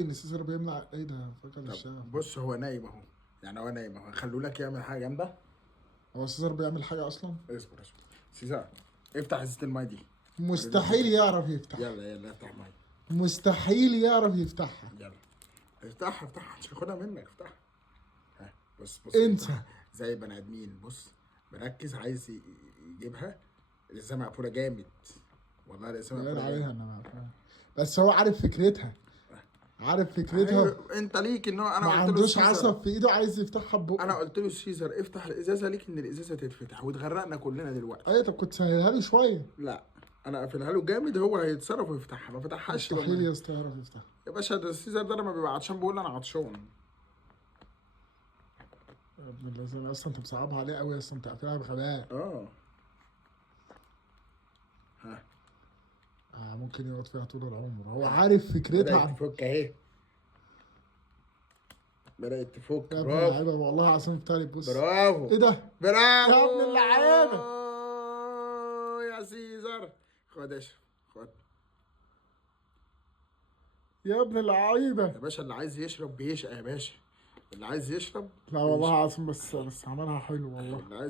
ان سيزر بيمنع ايه ده؟ فقد الشغف. بص هو نايم اهو، يعني هو نايم اهو، خلوا لك يعمل حاجه جامده. هو سيزر بيعمل حاجه اصلا؟ اصبر اصبر. سيزار افتح ازازه المايه دي. وريني مستحيل الدنيا. يعرف يفتحها. يلا يلا افتح مايه. مستحيل يعرف يفتحها. يلا افتحها افتحها، مش هاخدها منك، افتحها. ها بص بص انسى. افتحها زي بني ادمين. بص مركز، عايز يجيبها. الازازه مقفوله جامد، والله الازازه باين مقفوله عليها جامد. انا عارفها. بس هو عارف فكرتها. عارف فكرتها. ايوه انت ليك ان هو، انا ما قلت له عندوش سيزر. عصب في ايده عايز يفتحها انا ببقه. قلت له سيزر افتح الازازه ليك ان الازازه تتفتح وتغرقنا كلنا دلوقتي. ايوه، طب كنت سهلها لي شويه. لا انا قافلها له جامد، هو هيتصرف ويفتحها، ما فتحهاش يبقى مستحيل ما. يا اسطى يعرف يفتحها. يا باشا ده السيزر ده لما بيبقى عطشان بيقول انا عطشان. يا ابن الذين اصلا انت مصعبها عليه قوي، اصلا انت قافلها بغباء. اه. ها ممكن يقعد فيها طول العمر، هو عارف فكرتها بدأت عن. تفك اهي، بدأت تفك. يا ابن برافو اللعيبه والله العظيم طالب، بص. برافو ايه ده؟ برافو يا ابن اللعيبه. يا سيزر. خد اشرب، خد. يا ابن اللعيبه. يا باشا اللي عايز يشرب بيشقى يا باشا، اللي عايز يشرب لا والله بيشقى. العظيم، بس عملها حلو والله. اللي عايز